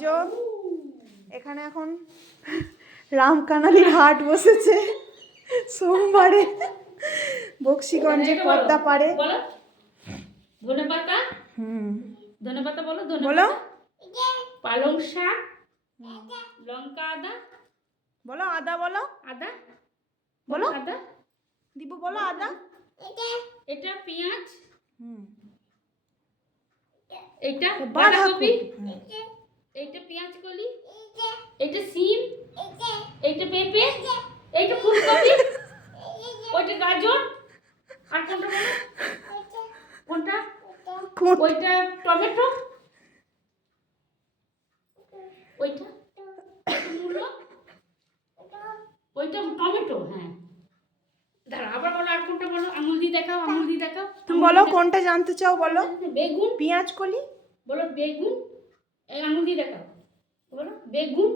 যে এখানে এখন রামকানালির হাট বসেছে সোমবারে বক্সিগঞ্জের পদ্মা পাড়ে। ধনেপাতা, ধনেপাতা বলো, বলো পালং শাক, লঙ্কা, আদা বলো, আদা বলো, আদা বলো আদা দিব, বলো আদা। এটা পেঁয়াজ, এটা বাঁধাকপি, বাঁধাকপি, এইটা পেঁয়াজ কলি, এইটা সিম, এইটা পেঁপে, এইটা ফুলকপি, ওইটা গাজর, আর কোনটা বলো, কোনটা, ওইটা টমেটো, ওইটা মূলো, ওইটা টমেটো। হ্যাঁ দাঁড়া, আবার বলো, আর কোনটা বলো, আঙুল দিয়ে দেখাও, আঙুল দিয়ে দেখাও। তুমি বলো কোনটা জানতে চাও, বলো। বেগুন, পেঁয়াজ কলি, বলো বেগুন, এই আঙুল দিয়ে দেখাও, বলো বেগুন।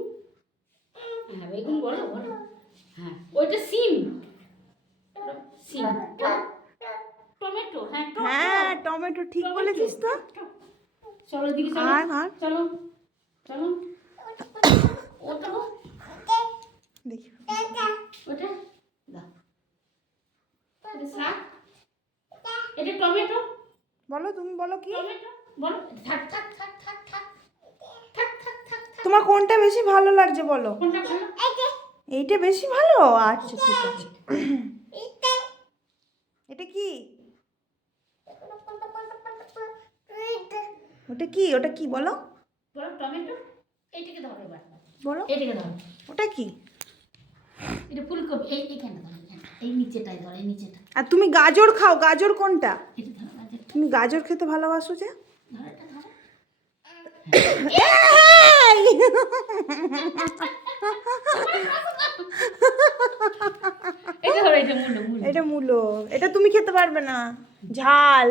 হ্যাঁ বেগুন বলো, বলো। হ্যাঁ ওইটা সিম, সিম, টমেটো। হ্যাঁ হ্যাঁ টমেটো, ঠিক বলেছিস তো। চলো দিকে চলো, আর চলো চলো, ওটা দেখি ওটা দাও, এটা শাক, এটা টমেটো, বলো, তুমি বলো কি, টমেটো বলো। থাক থাক থাক থাক থাক থাক থাক থাক। তোমার কোনটা বেশি ভালো লাগছে বলো। কোনটা ভালো? এইটা বেশি ভালো, আচ্ছা ঠিক আছে। এটা কি, ওটা কি, ওটা কি বলো, বলো টমেটো। এইটাকে ধরো এবার, বলো এইটাকে ধরো, ওটা কি। এটা ফুলকপি, এইখানটা ধরো, এইখানটা, এই নিচেটাই ধরো, এই নিচেটা। আর তুমি গাজর খাও, গাজর কোনটা, এটা ধরো গাজর, তুমি গাজর খেতে ভালোবাসো যে। ধরো এটা ধরো। এটা ধরো, এটা মূলো, মূলো। এটা মূলো, এটা তুমি খেতে পারবে না, ঝাল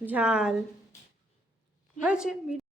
ঝাল হয়েছে।